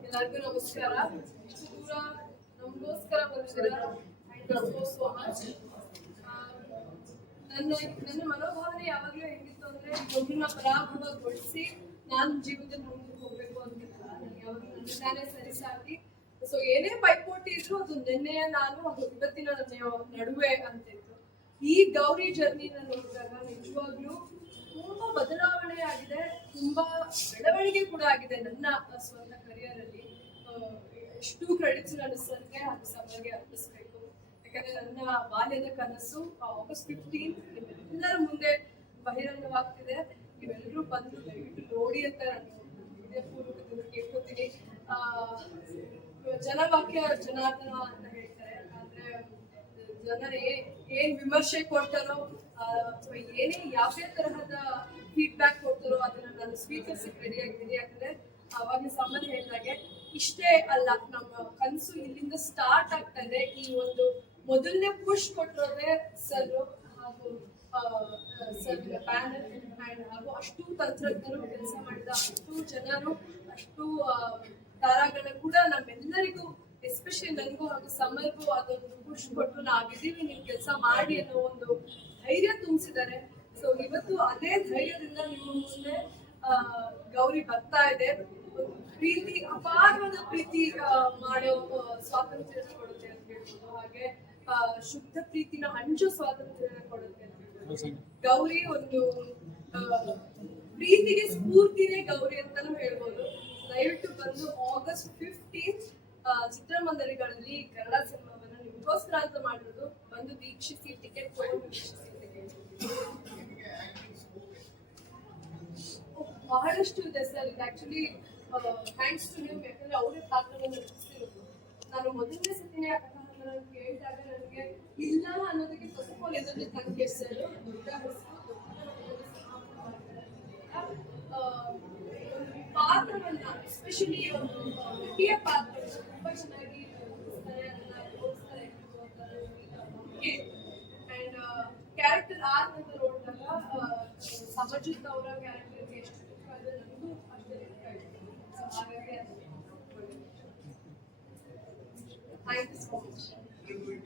ಎಲ್ಲರಿಗೂ ನಮಸ್ಕಾರ. ಇಷ್ಟು ದೂರ ನಮಗೋಸ್ಕರ ಬಂದಿದ್ದೀರಾ? ನನ್ನ ನನ್ನ ಮನೋಭಾವನೆ ಯಾವಾಗಲೂ ಹೇಗಿತ್ತು ಅಂದ್ರೆ ಒಬ್ಬರನ್ನ ಪರಾಭವಗೊಳಿಸಿ ನಾನು ಜೀವನದಲ್ಲಿ ಮುಂದಕ್ಕೆ ಹೋಗ್ಬೇಕು ಅಂತಿಲ್ಲ. ನನಗೆ ಯಾವಾಗಲೂ ನನ್ನದಾನೇ ಸರಿಸಾಗಿ ಸೊ ಏನೇ ಪೈಪೋಟಿ ಇದ್ರು ಅದು ನಿನ್ನೆಯ ನಾನು, ಅದು ಇವತ್ತಿನ ನನ್ನ ನಡುವೆ ಅಂತಿತ್ತು. ಈ ಗೌರಿ ಜರ್ನಿನ ನೋಡಿದಾಗ ನಿಜವಾಗ್ಲೂ ತುಂಬಾ ಬದಲಾವಣೆ ಆಗಿದೆ. ತುಂಬಾ ಬೆಳವಣಿಗೆ ಕೂಡ ಆಗಿದೆ ನನ್ನ ಸ್ವಂತ ಕರಿಯರ್ ಅಲ್ಲಿ. ಎಷ್ಟು ಕ್ರೆಡಿಟ್ಸ್ ನಾನು ಸರ್ಗೆ ಹಾಗೂ ಸಮರ್ಗೆ ಅರ್ಪಿಸ್ಬೇಕು. ಯಾಕಂದ್ರೆ ನನ್ನ ಬಾಲ್ಯದ ಕನಸು ಆಗಸ್ಟ್ ಫಿಫ್ಟೀನ್ ಎಲ್ಲರ ಮುಂದೆ ಬಹಿರಂಗವಾಗ್ತಿದೆ. ನೀವೆಲ್ಲರೂ ಬಂದು ದಯವಿಟ್ಟು ನೋಡಿ ಅಂತ ನಾನು ಹೃದಯಪೂರ್ವಕದಿಂದ ಕೇಳ್ಕೊತೀನಿ. ಆ, ಜನವಾಕ್ಯ ಜನಾರ್ದನ ಅಂತ ಹೇಳ್ತಾರೆ. ಆದ್ರೆ ಜನರೇ ಏನ್ ವಿಮರ್ಶೆ ಕೊಡ್ತಾರೋ ಅಥವಾ ಏನೇ ಯಾವುದೇ ತರಹದ ಫೀಡ್ಬ್ಯಾಕ್ ಅದನ್ನ ನಾನು ಸ್ವೀಕರಿಸಕ್ಕೆ ರೆಡಿ ಯಾಕಂದ್ರೆ ಅವಾಗ ಸಂಬಂಧ ಹೇಳಿದಾಗೆ ಇಷ್ಟೇ ಅಲ್ಲ, ನಮ್ಮ ಕನಸು ಇಲ್ಲಿಂದ ಸ್ಟಾರ್ಟ್ ಆಗ್ತಾ ಈ ಒಂದು ಮೊದಲನೇ ಪುಷ್ ಕೊಟ್ಟಿರೋದೇ ಸರ್ ಹಾಗೂ ಸರ್ ಪ್ಯಾನಲ್ ಹಾಗೂ ಅಷ್ಟು ತಂತ್ರಜ್ಞರು ಕೆಲಸ ಮಾಡಿದ ಅಷ್ಟು ಜನರು, ಅಷ್ಟು ತಾರಾಗಣ ಕೂಡ ನಮ್ಮೆಲ್ಲರಿಗೂ ಎಸ್ಪೆಷಲಿ ನನಗೂ ಹಾಗೂ ಸಮರ್ಗೂ ಅದೊಂದು ಖುಷಿ ಕೊಟ್ಟು ನಾವಿದ್ದೀವಿ, ನೀವು ಕೆಲಸ ಮಾಡಿ ಅನ್ನೋ ಒಂದು ಧೈರ್ಯ ತುಂಬಿಸಿದ್ದಾರೆ. ಸೊ ಇವತ್ತು ಅದೇ ಧೈರ್ಯದಿಂದ ನಿಮ್ಮ ಮುಂದೆ ಗೌರಿ ಬರ್ತಾ ಇದೆ. ಪ್ರೀತಿ, ಅಪಾರವಾದ ಪ್ರೀತಿ ಮಾಡೋ ಸ್ವಾತಂತ್ರ್ಯ ಕೊಡುತ್ತೆ ಅಂತ ಹೇಳ್ಬೋದು. ಹಾಗೆ ಶುದ್ಧ ಪ್ರೀತಿನ ಹಂಚೋ ಸ್ವಾತಂತ್ರ್ಯ ಕೊಡುತ್ತೆ ಗೌರಿ ಒಂದು ಪ್ರೀತಿಗೆ ಸ್ಫೂರ್ತಿನೇ ಗೌರಿ ಅಂತಾನೂ ಹೇಳ್ಬೋದು. ದಯವಿಟ್ಟು ಬಂದು ಆಗಸ್ಟ್ ಫಿಫ್ಟೀನ್ ಚಿತ್ರಮಂದಿರಗಳಲ್ಲಿ ಕನ್ನಡ ಸಿನಿಮಾವನ್ನ ನಿಮಗೋಸ್ಕರ ಅಂತ ಮಾಡಿರೋದು. ಬಂದು ವೀಕ್ಷಿಸಿ, ಟಿಕೆಟ್ ತಗೊಂಡು ವೀಕ್ಷಿಸಿ ಅಂತ ಕೇಳ್ತೀನಿ. ಬಹಳಷ್ಟು ಇದೆ ಸರ್. ಇದು ಆಕ್ಚುಲಿ ಥ್ಯಾಂಕ್ಸ್ ಟು ನೀವು ಯಾಕಂದ್ರೆ ಅವರೇ ಪಾತ್ರವನ್ನು ರಚಿಸಿರೋದು ನಾನು ಮೊದಲನೇ ಸತಿನೇ ಆ ಅಂತ ಕೇಳಿದಾಗ ನನಗೆ ಇಲ್ಲ ಅನ್ನೋದಕ್ಕೆ ಫಸ್ಟ್ ಆಫ್ ನನಗೆ ಸರ್ ದೊಡ್ಡ ಪಾತ್ರವನ್ನ ಎಸ್ಪೆಷಲಿ ಒಂದು ನಟಿಯ ಪಾತ್ರ ತುಂಬಾ ಚೆನ್ನಾಗಿ ಕ್ಯಾರೆಕ್ಟರ್ ಆರ್ ಅಂತ ನೋಡಿದಾಗ ಸಮಜಿತ್ ಅವರ ಕ್ಯಾರೆಕ್ಟರ್ ಎಷ್ಟು Thank you so much.